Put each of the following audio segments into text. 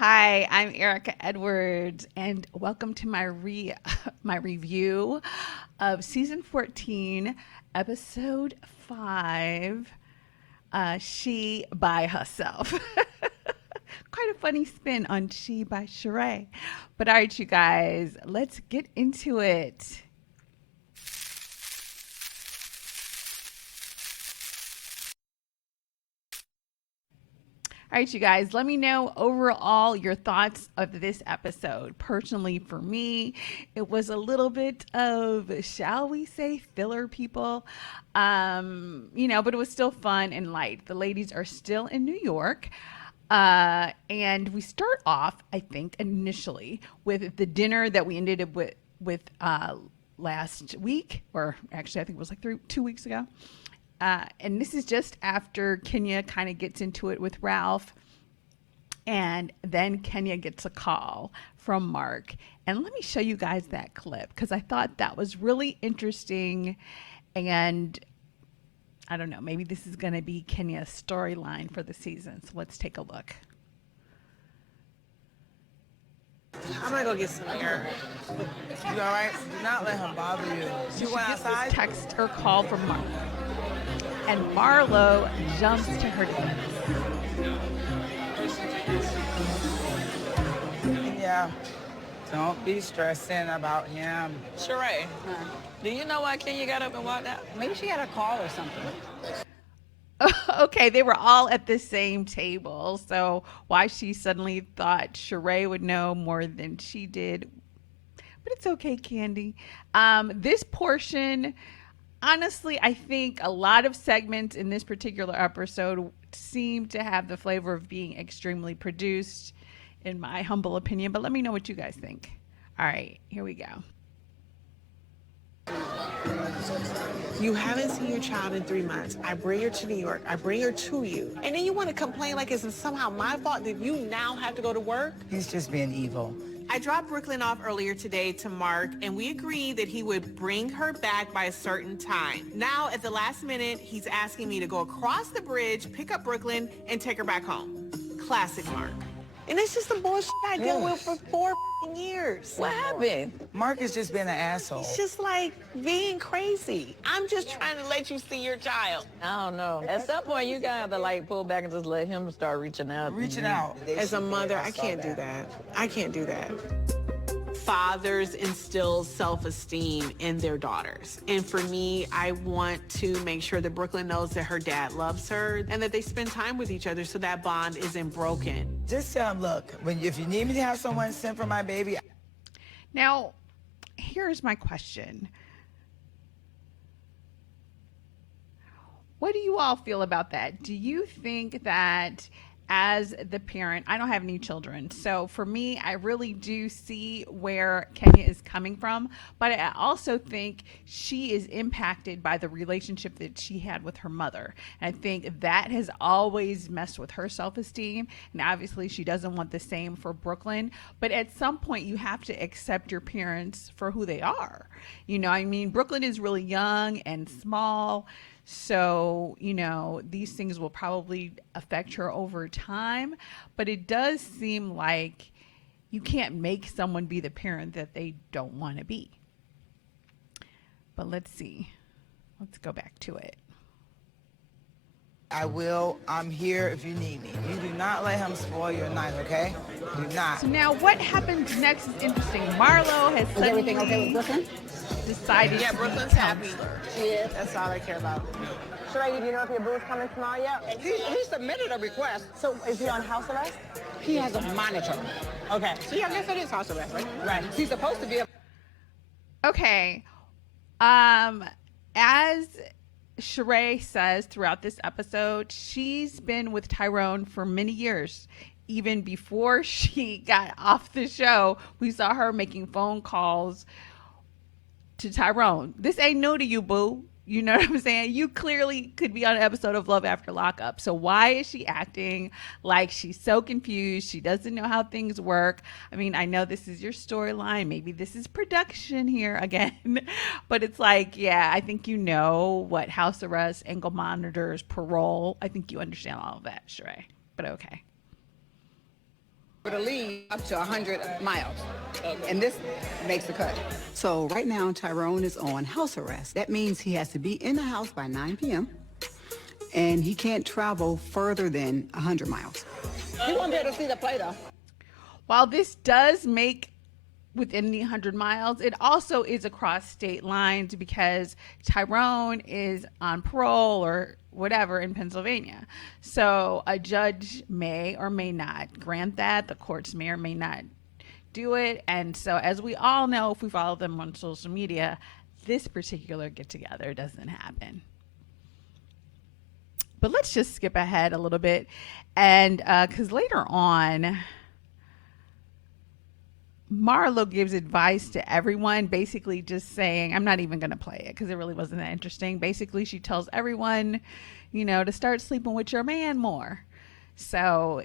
Hi, I'm Erika Edwards, and welcome to my review of season 14, episode 5. She by herself. Quite a funny spin on She by Sheree. But all right, you guys, let's get into it. All right, you guys, let me know overall your thoughts of this episode. Personally, for me, it was a little bit of, shall we say, filler, people. But it was still fun and light. The ladies are still in New York. And we start off, I think, initially with the dinner that we ended up with last week, or actually, I think it was like 2 weeks ago. And this is just after Kenya kind of gets into it with Ralph. And then Kenya gets a call from Mark. And let me show you guys that clip because I thought that was really interesting. And I don't know, maybe this is going to be Kenya's storyline for the season. So let's take a look. I'm gonna go get some air. You all right? Do not let him bother you. She You went gets outside? this text or call from Mark. And Marlo jumps to her knees. Yeah. Don't be stressing about him. Sheree, do you know why Kenya got up and walked out? Maybe she had a call or something. Okay, they were all at the same table. So why she suddenly thought Sheree would know more than she did. But it's okay, Kandi. This portion, honestly, I think a lot of segments in this particular episode seem to have the flavor of being extremely produced, in my humble opinion. But let me know what you guys think. All right, here we go. You haven't seen your child in 3 months. I bring her to New York. I bring her to you. And then you want to complain like it's somehow my fault that you now have to go to work? He's just being evil. I dropped Brooklyn off earlier today to Mark, and we agreed that he would bring her back by a certain time. Now, at the last minute, he's asking me to go across the bridge, pick up Brooklyn, and take her back home. Classic Mark. And it's just the bullshit I dealt with for 4 years. What happened? Mark is just being an asshole. It's just like being crazy. I'm just trying to let you see your child. I don't know. At some point, you gotta have to like pull back and just let him start reaching out. Reaching out. As a mother, I can't do that. I can't do that. Fathers instill self-esteem in their daughters. And for me, I want to make sure that Brooklyn knows that her dad loves her and that they spend time with each other so that bond isn't broken. Just tell him, look, if you need me to have someone send for my baby. Now, here's my question. What do you all feel about that? Do you think that as the parent, I don't have any children, so for me, I really do see where Kenya is coming from, but I also think she is impacted by the relationship that she had with her mother. And I think that has always messed with her self-esteem. And obviously she doesn't want the same for Brooklyn, but at some point you have to accept your parents for who they are. Brooklyn is really young and small. So, these things will probably affect her over time, but it does seem like you can't make someone be the parent that they don't want to be. But let's see. Let's go back to it. I will. I'm here if you need me. You do not let him spoil your night, okay? Do not. So now what happens next is interesting. Marlo has Is everything okay with suddenly Brooklyn? decided Yeah, to Brooklyn's be happy. counselor. She is. That's all I care about. Sheree, do you know if your boo's coming tomorrow yet? He submitted a request. So is he on house arrest? He has a monitor. Okay. So yeah, I guess it is house arrest, right? Right. He's supposed to be a... Okay. As Sheree says throughout this episode, she's been with Tyrone for many years. Even before she got off the show, we saw her making phone calls to Tyrone. This ain't new to you, boo. You know what I'm saying? You clearly could be on an episode of Love After Lockup. So why is she acting like she's so confused? She doesn't know how things work. I know this is your storyline. Maybe this is production here again. But it's like, yeah, I think you know what house arrest, ankle monitors, parole. I think you understand all of that, Sheree. But okay. to leave up to 100 miles. And this makes the cut. So right now, Tyrone is on house arrest. That means he has to be in the house by 9 p.m. and he can't travel further than 100 miles. He won't be able to see the play, though. While this does make within the 100 miles, it also is across state lines because Tyrone is on parole or whatever in Pennsylvania. So a judge may or may not grant that. The courts may or may not do it. And so, as we all know, if we follow them on social media, this particular get-together doesn't happen. But let's just skip ahead a little bit. And because later on, Marlo gives advice to everyone, basically just saying, I'm not even going to play it because it really wasn't that interesting. Basically, she tells everyone, to start sleeping with your man more. So,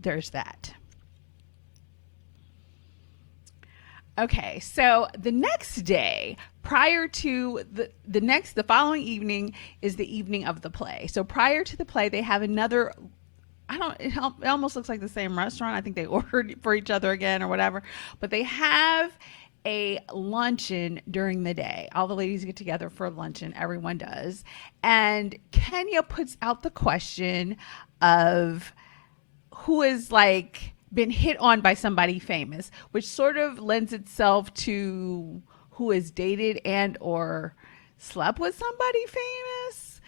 there's that. Okay, so the next day, prior to the following evening is the evening of the play. So prior to the play, they have another, it almost looks like the same restaurant. I think they ordered for each other again or whatever, but they have a luncheon during the day. All the ladies get together for luncheon. Everyone does. And Kenya puts out the question of who is been hit on by somebody famous, which sort of lends itself to who has dated and or slept with somebody famous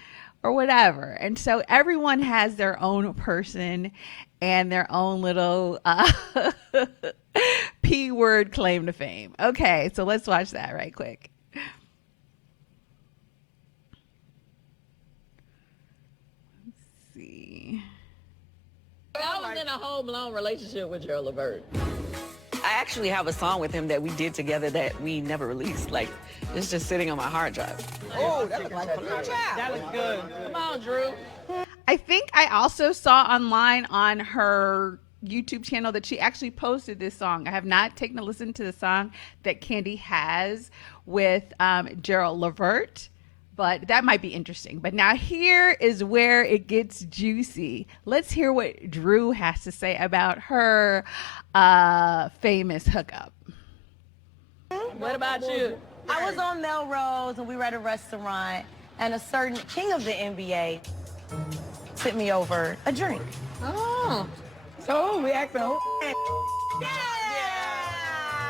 or whatever. And so everyone has their own person and their own little P word claim to fame. Okay, so let's watch that right quick. Let's see. I was in a home-alone relationship with Gerald Levert. I actually have a song with him that we did together that we never released. It's just sitting on my hard drive. Oh, that looks like a little child. That looks good. Come on, Drew. I think I also saw online on her YouTube channel that she actually posted this song. I have not taken a listen to the song that Kandi has with Gerald Levert, but that might be interesting. But now here is where it gets juicy. Let's hear what Drew has to say about her famous hookup. What about you? I was on Melrose and we were at a restaurant and a certain king of the NBA sent me over a drink. Oh. So we acting. Yeah!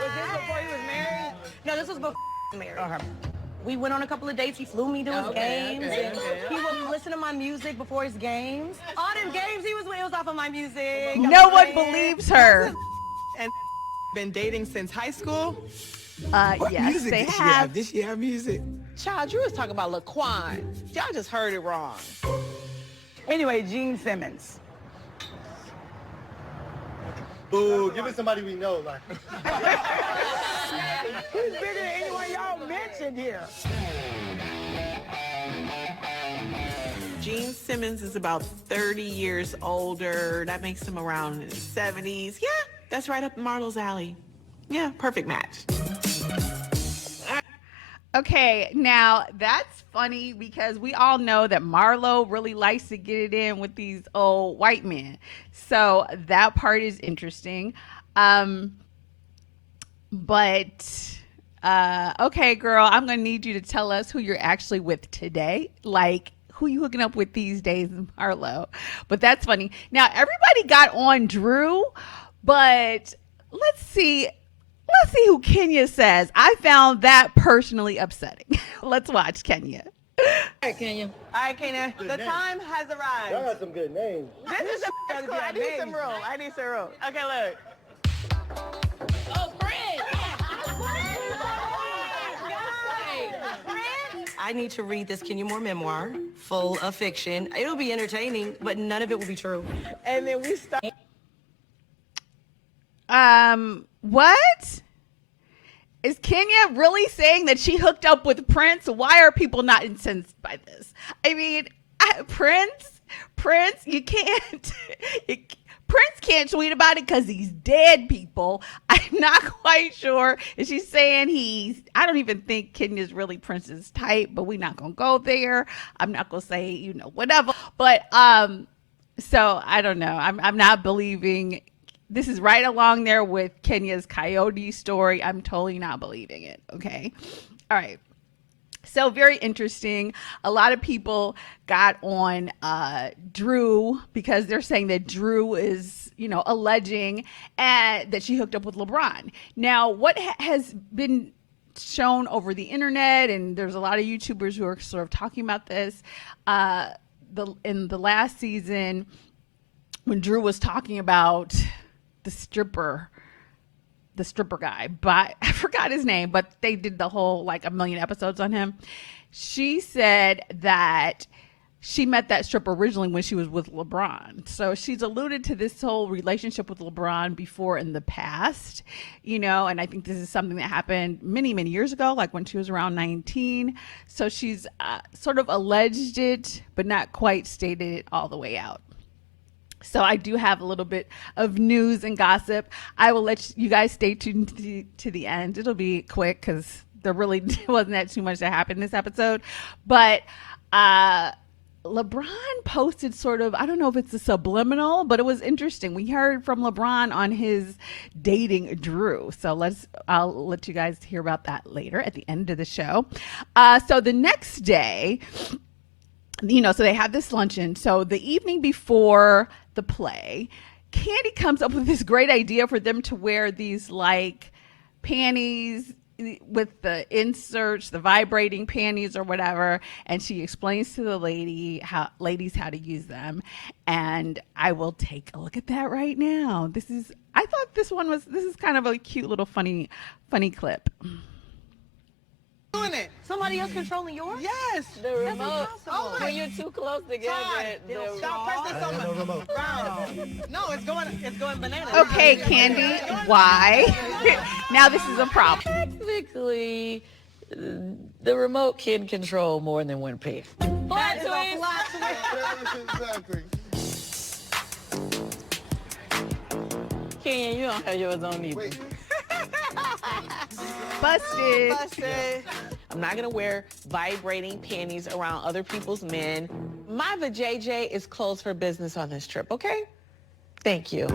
Was this before he was married? No, this was before I was married. Okay. We went on a couple of dates. He flew me to his games. okay. He would listen to my music before his games. All them games, it was off of my music. No one believes her. And been dating since high school. Yes, they have. Did she have music? Child, you was talking about Laquan. Y'all just heard it wrong. Anyway, Gene Simmons. Ooh, give it somebody we know. He's bigger than anyone y'all mentioned here. Gene Simmons is about 30 years older. That makes him around his 70s. Yeah, that's right up Marlo's alley. Yeah, perfect match. Okay, now that's funny because we all know that Marlo really likes to get it in with these old white men. So that part is interesting. But okay, girl, I'm going to need you to tell us who you're actually with today. Who you hooking up with these days, Marlo? But that's funny. Now, everybody got on Drew, but let's see who Kenya says. I found that personally upsetting. Let's watch Kenya. All right, Kenya. All right, Kenya, the time has arrived. Y'all got some good names. This is cool. I need some room. Okay, look. Oh, Fred! I need to read this Kenya Moore memoir, full of fiction. It'll be entertaining, but none of it will be true. And then we start. What? Is Kenya really saying that she hooked up with Prince? Why are people not incensed by this? I mean, Prince, you can't. Prince can't tweet about it because he's dead, people. I'm not quite sure. Is she saying I don't even think Kenya's really Prince's type, but we're not going to go there. I'm not going to say, whatever. But So I don't know. I'm not believing. This is right along there with Kenya's coyote story. I'm totally not believing it. Okay. All right. So very interesting. A lot of people got on Drew because they're saying that Drew is, alleging that she hooked up with LeBron. Now, what has been shown over the internet, and there's a lot of YouTubers who are sort of talking about this, in the last season when Drew was talking about the stripper guy, but I forgot his name, but they did the whole like a million episodes on him. She said that she met that stripper originally when she was with LeBron. So she's alluded to this whole relationship with LeBron before in the past, and I think this is something that happened many, many years ago, like when she was around 19. So she's sort of alleged it, but not quite stated it all the way out. So I do have a little bit of news and gossip. I will let you guys stay tuned to the end. It'll be quick because there really wasn't that too much that happened in this episode. But LeBron posted sort of, I don't know if it's a subliminal, but it was interesting. We heard from LeBron on his dating Drew. So I'll let you guys hear about that later at the end of the show. So the next day, so they have this luncheon. So the evening before the play, Kandi comes up with this great idea for them to wear these like panties with the inserts, the vibrating panties or whatever. And she explains to the ladies how to use them. And I will take a look at that right now. I thought this is kind of a cute little funny clip. Doing it. Somebody else controlling yours? Yes. The remote. Oh my- When you're too close together, Stop pressing so much. No, it's going bananas. Okay, Kandi, why? Now this is a problem. technically, the remote can control more than one pair. Plot twist. Exactly. Ken, you don't have yours on either. Wait. Busted. I'm not gonna wear vibrating panties around other people's men. My vajayjay is closed for business on this trip, okay? Thank you.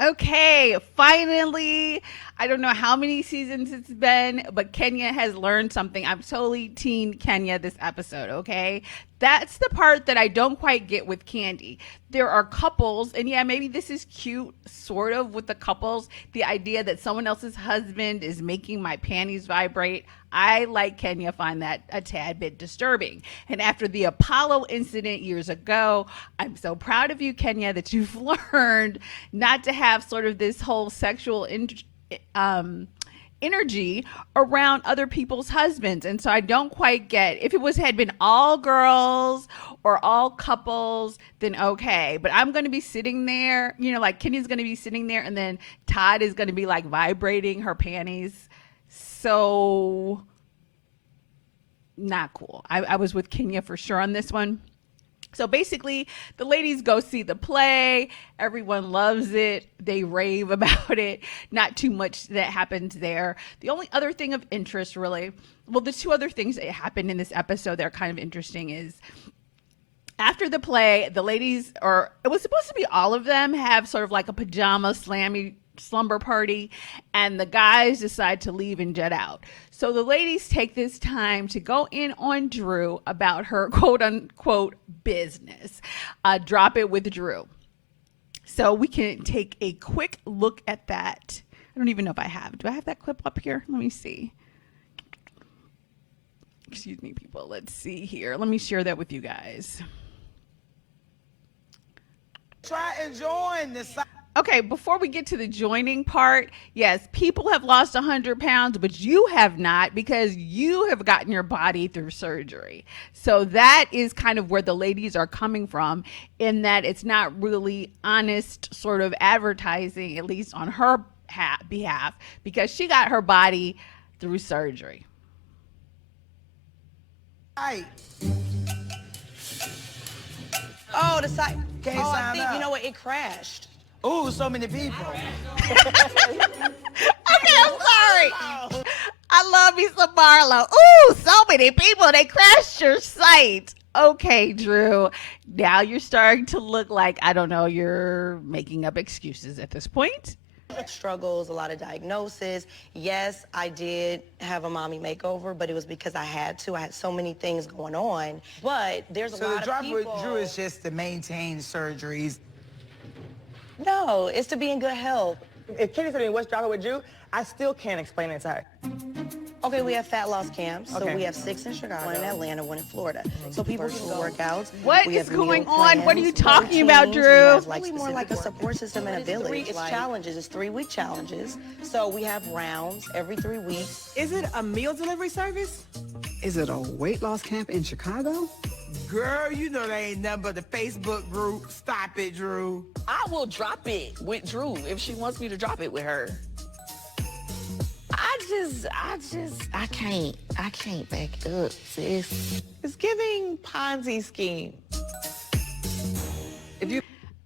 Okay, finally, I don't know how many seasons it's been, but Kenya has learned something. I'm totally teen Kenya this episode, okay? That's the part that I don't quite get with Kandi. There are couples, and yeah, maybe this is cute, sort of, with the couples. The idea that someone else's husband is making my panties vibrate. I, like Kenya, find that a tad bit disturbing. And after the Apollo incident years ago, I'm so proud of you, Kenya, that you've learned not to have sort of this whole sexual energy around other people's husbands. And so I don't quite get, if it had been all girls or all couples, then okay. But I'm going to be sitting there, like Kenya's going to be sitting there, and then Todd is going to be like vibrating her panties. So not cool. I was with Kenya for sure on this one. So basically, the ladies go see the play. Everyone loves it. They rave about it. Not too much that happens there. The only other thing of interest, really, well, the two other things that happened in this episode that are kind of interesting is after the play, the ladies, or it was supposed to be all of them, have sort of like a pajama slammy slumber party, and the guys decide to leave and jet out. So the ladies take this time to go in on Drew about her quote unquote business. Drop it with Drew. So we can take a quick look at that. I don't even know if I have. Do I have that clip up here? Let me see. Excuse me, people. Let's see here. Let me share that with you guys. Try and join this. Okay, before we get to the joining part, yes, people have lost 100 pounds, but you have not, because you have gotten your body through surgery. So that is kind of where the ladies are coming from, in that it's not really honest sort of advertising, at least on her behalf, because she got her body through surgery. Right. Oh, the site. Can't I sign think, up. you know what? It crashed. Ooh, so many people. Okay, I'm sorry. I love me some Marlo. Ooh, so many people. They crashed your site. Okay, Drew. Now you're starting to look like, I don't know, you're making up excuses at this point. Struggles, a lot of diagnosis. Yes, I did have a mommy makeover, but it was because I had to. I had so many things going on. But there's a So the lot of drop people. with Drew is just to maintain surgeries. No, it's to be in good health. If Kenny said what's dropping with you, I still can't explain it to her. Okay, we have fat loss camps. So Okay. we have 6 in Chicago, 1 in Atlanta, 1 in Florida. So people can go workouts. What We is have meal going on? What are you plans, talking about, routines. Drew? We have, like, really more like a support system and a village. It's challenges. It's 3-week challenges. So we have rounds every 3 weeks. Is it a meal delivery service? Is it a weight loss camp in Chicago? Girl, you know they ain't nothing but the Facebook group. Stop it, Drew. I will drop it with Drew if she wants me to drop it with her. I can't back it up, sis. It's giving Ponzi scheme.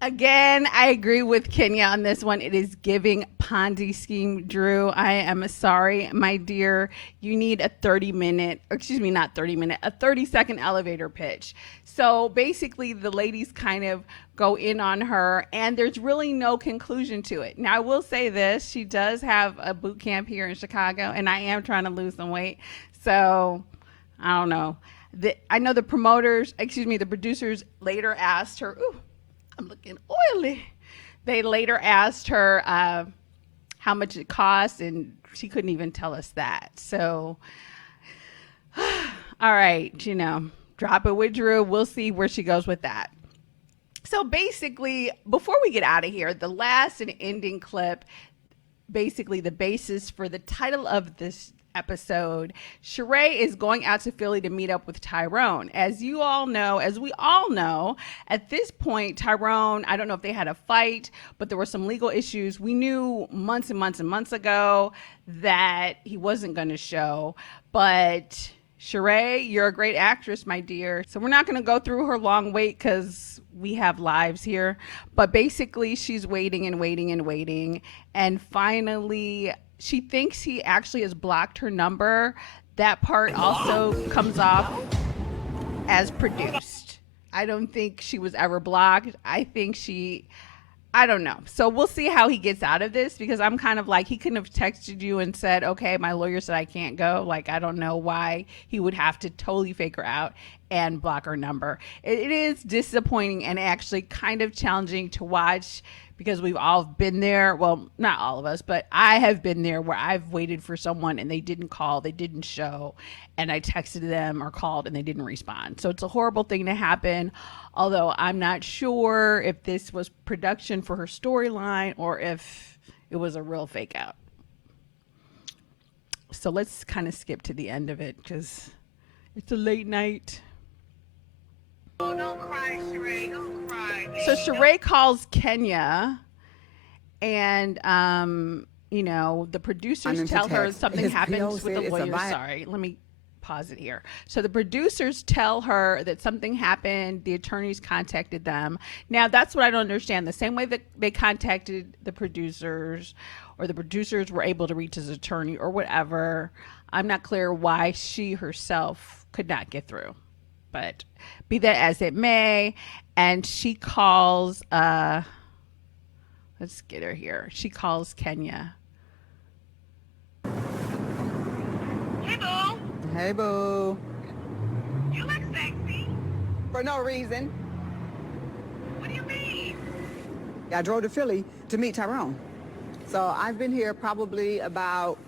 Again, I agree with Kenya on this one. It is giving Ponzi scheme, Drew. I am sorry, my dear. You need a 30-second elevator pitch. So basically, the ladies kind of go in on her, and there's really no conclusion to it. Now, I will say this. She does have a boot camp here in Chicago, and I am trying to lose some weight. So, I don't know. I know the producers later asked her, ooh, I'm looking oily. They later asked her how much it cost, and she couldn't even tell us that. So, all right, drop it with Drew. We'll see where she goes with that. So basically, before we get out of here, the last and ending clip, basically the basis for the title of this episode, Sheree is going out to Philly to meet up with Tyrone. As we all know, at this point, Tyrone, I don't know if they had a fight, but there were some legal issues. We knew months and months and months ago that he wasn't going to show, but Sheree, you're a great actress, my dear. So we're not going to go through her long wait because we have lives here. But basically, she's waiting and waiting and waiting. And finally, she thinks he actually has blocked her number. That part also comes off as produced. I don't think she was ever blocked. I don't know. So we'll see how he gets out of this, because I'm kind of like, he couldn't have texted you and said, okay, my lawyer said I can't go. Like, I don't know why he would have to totally fake her out and block her number. It is disappointing and actually kind of challenging to watch, because we've all been there. Well, not all of us, but I have been there where I've waited for someone and they didn't call, they didn't show, and I texted them or called and they didn't respond. So it's a horrible thing to happen. Although I'm not sure if this was production for her storyline or if it was a real fake out. So let's kind of skip to the end of it because it's a late night. Oh, don't cry, Sheree. Don't cry. So Sheree calls Kenya, and the producers tell her something happens with the lawyer. Sorry, let me pause it here. So the producers tell her that something happened. The attorneys contacted them. Now that's what I don't understand. The same way that they contacted the producers, or the producers were able to reach his attorney or whatever, I'm not clear why she herself could not get through. But be that as it may, and she calls, let's get her here. She calls Kenya. Hey, boo. Hey, boo. You look sexy. For no reason. What do you mean? I drove to Philly to meet Tyrone. So I've been here probably about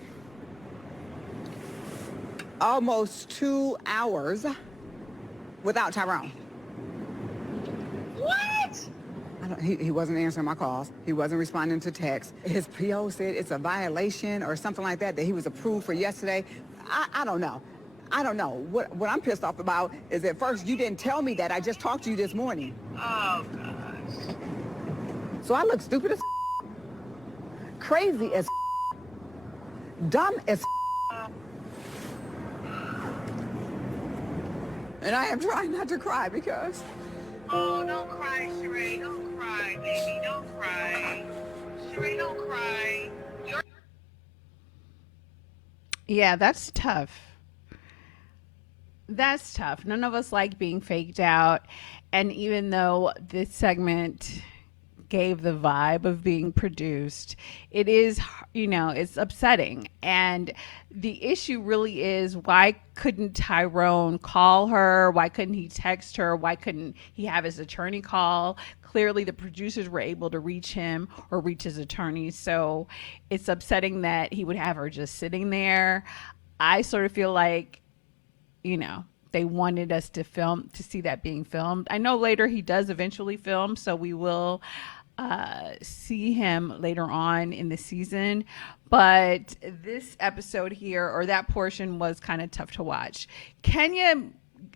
almost 2 hours without Tyrone. What? He wasn't answering my calls. He wasn't responding to texts. His PO said it's a violation or something like that he was approved for yesterday. I don't know. I don't know. What I'm pissed off about is at first you didn't tell me that. I just talked to you this morning. Oh, gosh. So I look stupid as crazy as dumb as and I am trying not to cry because... Oh, don't cry, Sheree. Don't cry, baby. Don't cry. Sheree, don't cry. Yeah, that's tough. That's tough. None of us like being faked out. And even though this segment gave the vibe of being produced, it is, it's upsetting. And the issue really is, why couldn't Tyrone call her? Why couldn't he text her? Why couldn't he have his attorney call? Clearly, the producers were able to reach him or reach his attorney. So it's upsetting that he would have her just sitting there. I sort of feel like, they wanted us to see that being filmed. I know later he does eventually film, so we will see him later on in the season. But this episode here, or that portion, was kind of tough to watch. Kenya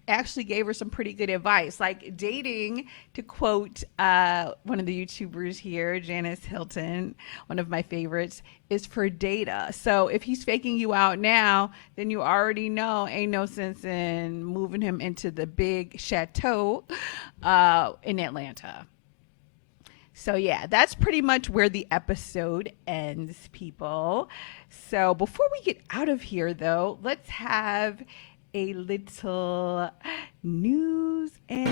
actually gave her some pretty good advice, like dating, to quote one of the YouTubers here, Janice Hilton, one of my favorites, is for data. So if he's faking you out now, then you already know ain't no sense in moving him into the big chateau in Atlanta. So yeah, that's pretty much where the episode ends, people. So before we get out of here, though, let's have a little news and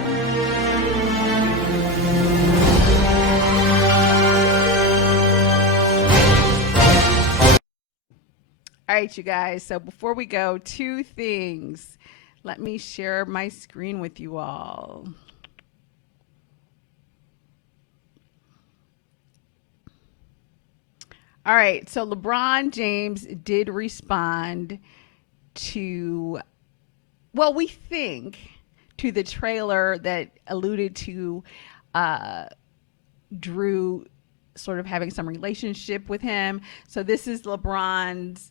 all right, you guys. So before we go, two things. Let me share my screen with you all. All right, so LeBron James did respond to, well, we think, to the trailer that alluded to Drew sort of having some relationship with him. So this is LeBron's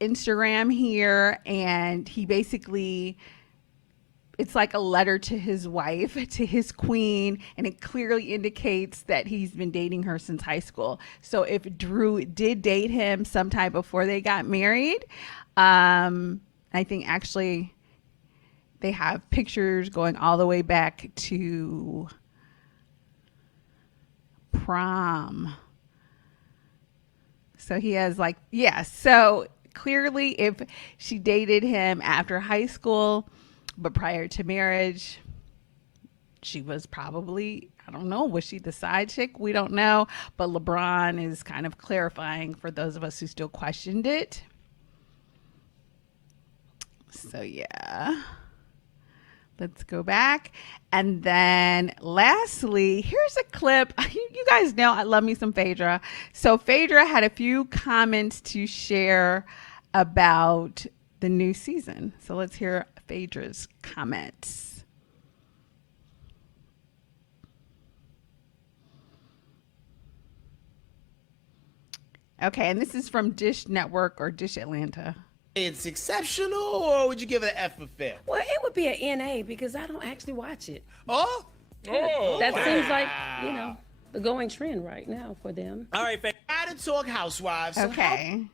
Instagram here, and he basically, it's like a letter to his wife, to his queen, and it clearly indicates that he's been dating her since high school. So if Drew did date him sometime before they got married, I think actually they have pictures going all the way back to prom. So he has like, yeah, so clearly if she dated him after high school, but prior to marriage, she was probably, I don't know, was she the side chick? We don't know. But LeBron is kind of clarifying for those of us who still questioned it. So yeah, let's go back. And then lastly, here's a clip. You guys know I love me some Phaedra. So Phaedra had a few comments to share about the new season. So let's hear Phaedra's comments. Okay, and this is from Dish Network or Dish Atlanta. It's exceptional, or would you give it an F for fair? Well, it would be an NA because I don't actually watch it. Oh? That seems like, the going trend right now for them. All right, fam. Gotta talk Housewives. Okay.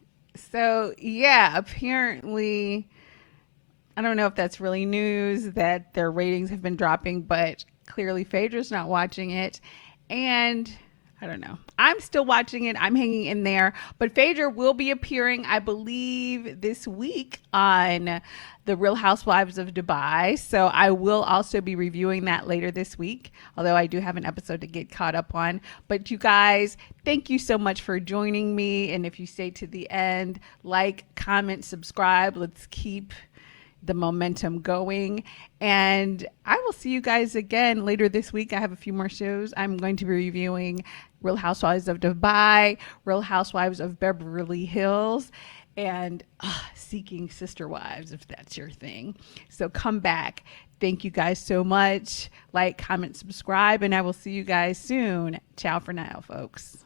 So, yeah, apparently, I don't know if that's really news that their ratings have been dropping, but clearly Phaedra's not watching it. And I don't know. I'm still watching it. I'm hanging in there. But Phaedra will be appearing, I believe, this week on The Real Housewives of Dubai. So I will also be reviewing that later this week, although I do have an episode to get caught up on. But you guys, thank you so much for joining me. And if you stay to the end, like, comment, subscribe. Let's keep the momentum going, and I will see you guys again later this week. I have a few more shows. I'm going to be reviewing Real Housewives of Dubai, Real Housewives of Beverly Hills, and Seeking Sister Wives, if that's your thing. So come back. Thank you guys so much. Like, comment, subscribe, and I will see you guys soon. Ciao for now, folks.